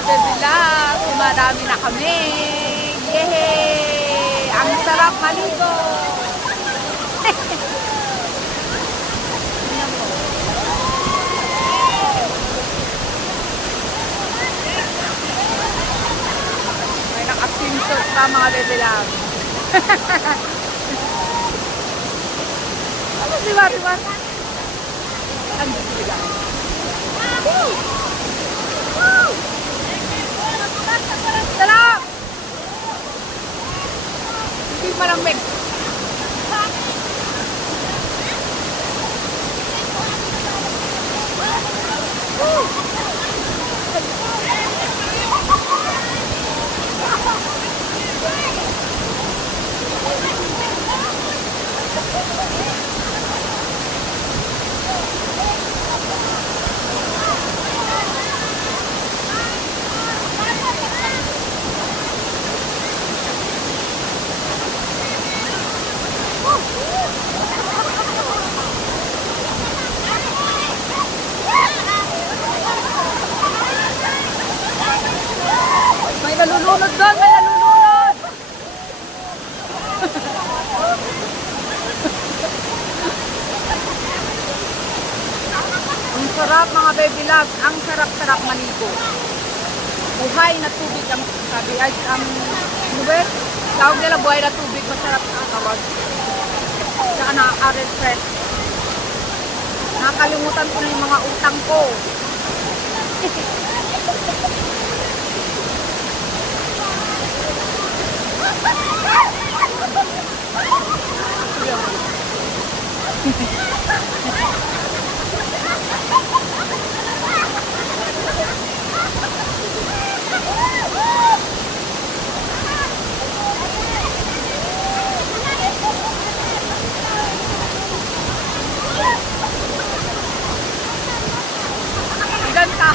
mga bebilang. Dumadami na kami. Yehey! Ang sarap maligo. May naka-swimsuit pa mga bebilang. Ano diba? Ang diba? Sarap! Hindi malamig. May nalulunod doon! May nalulunod! Ang sarap mga baby loves. Ang sarap-sarap maligo. Buhay na tubig ang sabi. Ay, ano ba? Tawag nila buhay na tubig. Masarap ang tawag. Saka nakaka-refresh. Nakakalimutan ko na yung mga utang ko. Ganda.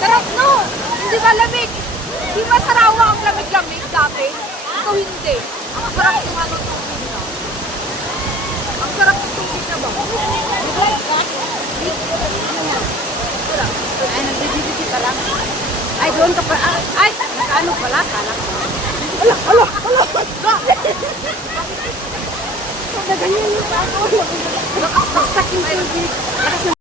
Sarap no? Hindi ba lamig? Di ba Sarawa ang lamig-lamig dati? Ito hindi. Ang sarap yung ano tubig na. Ang sarap ng tubig na ba? Wala. Ay, nagbibibisi ka lang. Ay, doon ka pa. Ay, ano pala? Talang. Ala. Ganyan yung ako. Lakas yung tubig.